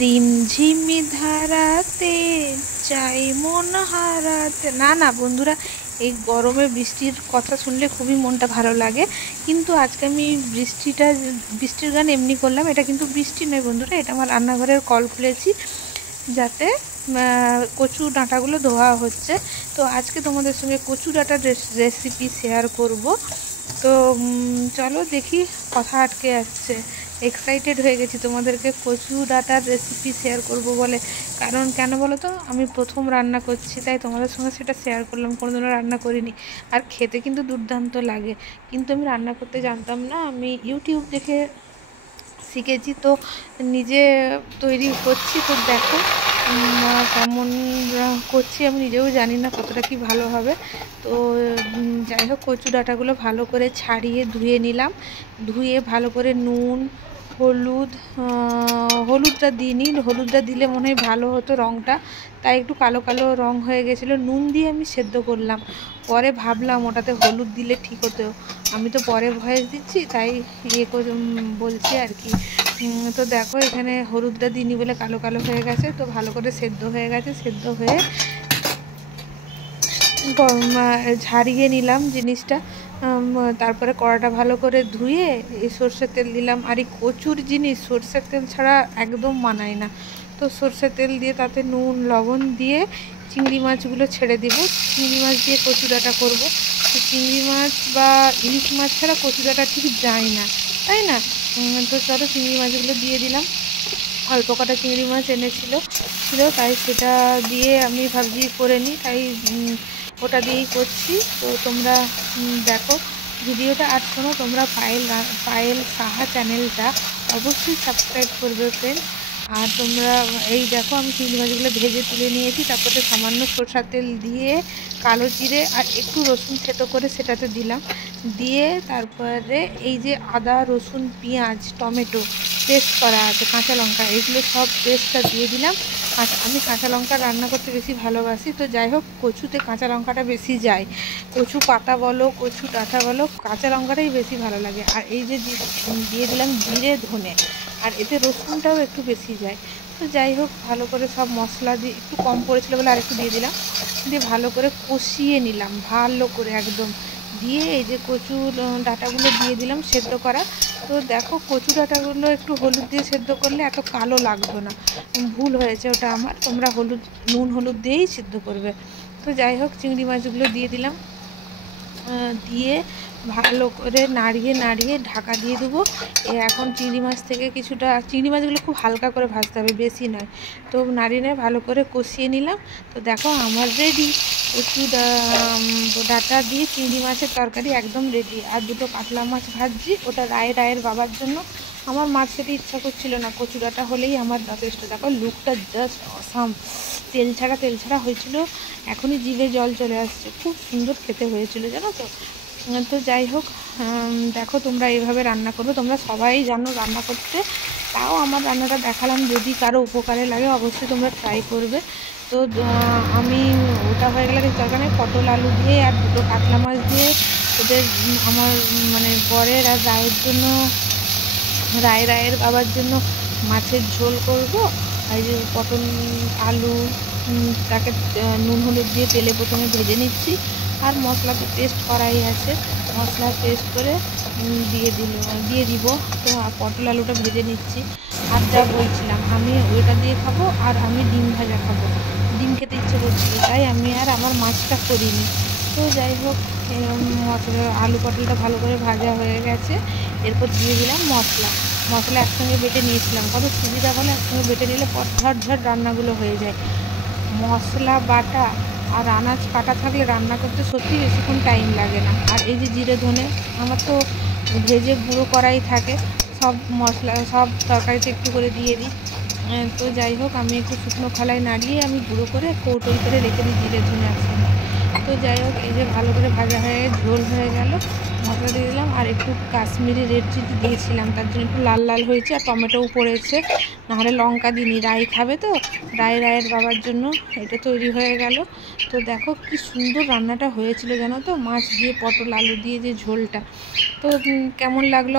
রিমঝিমি ধারাতে চাই মন হারাতে। না না বন্ধুরা, এই গরমে বৃষ্টির কথা শুনলে খুবই মনটা ভালো লাগে, কিন্তু আজকে আমি বৃষ্টির গান এমনি করলাম। এটা কিন্তু বৃষ্টি নয় বন্ধুরা, এটা আমার রান্নাঘরের কল খুলেছি যাতে কচু ডাঁটাগুলো ধোয়া হচ্ছে। তো আজকে তোমাদের সঙ্গে কচু ডাঁটার রেসিপি শেয়ার করব। তো চলো দেখি, কথা আটকে যাচ্ছে। এক্সাইটেড হয়ে গেছি তোমাদেরকে কচু ডাঁটার রেসিপি শেয়ার করব বলে। কারণ কেন বলো তো, আমি প্রথম রান্না করছি, তাই তোমাদের সঙ্গে সেটা শেয়ার করলাম। কোনোদিনও রান্না করিনি, আর খেতে কিন্তু দুর্দান্ত লাগে। কিন্তু আমি রান্না করতে জানতাম না, আমি ইউটিউব দেখে শিখেছি, তো নিজে তৈরি করছি। তো দেখো কেমন করছি, আমি নিজেও জানি না কতটা কি ভালো হবে। তো যাই হোক, কচু ডাঁটাগুলো ভালো করে ছাড়িয়ে ধুয়ে নিলাম। ধুয়ে ভালো করে নুন, হলুদটা দিইনি, হলুদটা দিলে মনে হয় ভালো হতো রঙটা, তাই একটু কালো কালো রঙ হয়ে গেছিলো। নুন দিয়ে আমি সেদ্ধ করলাম, পরে ভাবলাম ওটাতে হলুদ দিলে ঠিক হতো। আমি তো পরে ভয়েস দিচ্ছি, তাই বলছি আর কি। তো দেখো এখানে হলুদটা দিইনি বলে কালো কালো হয়ে গেছে। তো ভালো করে সেদ্ধ হয়ে গেছে, সেদ্ধ হয়ে ঝারিয়ে নিলাম জিনিসটা। তারপরে কড়াটা ভালো করে ধুয়ে এই সর্ষের তেল দিলাম। আর এই কচুর জিনিস সর্ষের তেল ছাড়া একদম মানায় না। তো সর্ষের তেল দিয়ে তাতে নুন লবণ দিয়ে চিংড়ি মাছগুলো ছেড়ে দেব। চিংড়ি মাছ দিয়ে কচু ডাঁটা করবো। তো চিংড়ি মাছ বা ইলিশ মাছ ছাড়া কচু ডাঁটা ঠিক যায় না, তাই না? তো চলো চিংড়ি মাছগুলো দিয়ে দিলাম। অল্প কটা চিংড়ি মাছ ছিল, তাই সেটা দিয়ে আমি ভাবছি করে নিই, তাই ওটা দিয়েই করছি। তো তোমরা দেখো ভিডিওটা, আর শোনো, তোমরা পায়েল সাহা চ্যানেলটা অবশ্যই সাবস্ক্রাইব করবে ফ্রেন্ড। আর তোমরা এই দেখো, আমি চিংড়ি মাছগুলো ভেজে তুলে নিয়েছি, তারপরে সামান্য সরষের তেল দিয়ে কালো জিরে আর একটু রসুন থেতো করে সেটাতে দিলাম। দিয়ে তারপরে এই যে আদা রসুন পেঁয়াজ টমেটো পেস্ট করা আছে, কাঁচা লঙ্কা, এগুলো সব পেস্টটা দিয়ে দিলাম। আর আমি কাঁচা লঙ্কা রান্না করতে বেশি ভালোবাসি। তো যাই হোক, কচুতে কাঁচা লঙ্কাটা বেশি যায়। কচু পাতা বলো, কচু ডাঁটা বলো, কাঁচা লঙ্কাটাই বেশি ভালো লাগে। আর এই যে দিয়ে দিলাম জিরে ধনে, আর এতে রসুনটাও একটু বেশি যায়। তো যাই হোক, ভালো করে সব মশলা দিয়ে, একটু কম পড়েছিল বলে আরেকটু দিয়ে দিলাম, দিয়ে ভালো করে কষিয়ে নিলাম, ভালো করে একদম। দিয়ে এই যে কচু ডাঁটাগুলো দিয়ে দিলাম সেদ্ধ করা। তো দেখো কচু ডাঁটাগুলো একটু হলুদ দিয়ে সেদ্ধ করলে এত কালো লাগতো না। ভুল হয়েছে ওটা আমার, তোমরা নুন হলুদ দিয়েই সিদ্ধ করবে। তো যাই হোক, চিংড়ি মাছগুলো দিয়ে দিলাম, দিয়ে ভালো করে নাড়িয়ে নাড়িয়ে ঢাকা দিয়ে দেবো। এখন চিংড়ি মাছ থেকে কিছুটা, চিংড়ি মাছগুলো খুব হালকা করে ভাজতে হবে, বেশি নয়। তো নাড়িয়ে ভালো করে কষিয়ে নিলাম। তো দেখো আমার রেডি কচু ডাঁটা দিয়ে চিংড়ি মাছের তরকারি, একদম রেডি। আর দুটো কাতলা মাছ ভাজছি, ওটা রায়ের বাবার জন্য। আমার মাছ খেতে ইচ্ছা করছিল না, কচু ডাঁটা হলেই আমার যথেষ্ট। দেখো লুকটা জাস্ট অসাম, তেল ছাড়া হয়েছিল, এখনই জিভে জল চলে আসছে। খুব সুন্দর খেতে হয়েছিল জানো তো। তো যাই হোক, দেখো তোমরা এইভাবে রান্না করবে, তোমরা সবাই জানো রান্না করতে, তাও আমার রান্নাটা দেখালাম, যদি কারো উপকারে লাগে অবশ্যই তোমরা ট্রাই করবে। তো আমি ওটা হয়ে গেলে তরকারি পটল আলু দিয়ে আর দুটো কাতলা মাছ দিয়ে ওদের আমার মানে বরের আর রায়ের বাবার জন্য মাছের ঝোল করব। আর যে পটল আলু তাকে নুন হলুদ দিয়ে তেলে প্রথমে ভেজে নিচ্ছি, আর মশলা তো পেস্ট করাই আছে, মশলা পেস্ট করে দিয়ে দিব। তো পটল আলুটা ভেজে নিচ্ছি। আর যা বলছিলাম, আমি ওইটা দিয়ে খাবো, আর আমি ডিম ভাজা খাবো, ডিম খেতে ইচ্ছে করছিল, তাই আমি আর আমার মাছটা করিনি। তো যাই হোক, আলু পটলটা ভালো করে ভাজা হয়ে গেছে। এরপর দিয়ে দিলাম মশলা একসঙ্গে বেটে নিয়েছিলাম, কত সুবিধা বলে, একসঙ্গে বেটে নিলে ঝট রান্নাগুলো হয়ে যায়। মশলা বাটা আর আনাজ কাটা থাকলে রান্না করতে সত্যি বেশিক্ষণ টাইম লাগে না। আর এই যে জিরে ধনে আমার তো ভেজে গুঁড়ো করাই থাকে, সব মশলা সব তরকারিতে একটু করে দিয়ে দিই। তো যাই হোক, আমি একটু শুকনো খোলায় নাড়িয়ে আমি গুঁড়ো করে কৌটোই করে রেখে দিই জিরে ধনে একসঙ্গে। তো যাই হোক, এই যে ভালো করে ভাজা হয়ে ঝোল হয়ে গেল, মশলা দিয়ে দিলাম, আর একটু কাশ্মীরি রেড চিলি দিয়েছিলাম, তার জন্য একটু লাল লাল হয়েছে, আর টমেটোও পড়েছে, নাহলে লঙ্কা দিইনি। রাই খাবে তো, রায়ের বাবার জন্য এটা তৈরি হয়ে গেল। তো দেখো কি সুন্দর রান্নাটা হয়েছিল জানো তো, মাছ দিয়ে পটল আলু দিয়ে যে ঝোলটা। তো কেমন লাগলো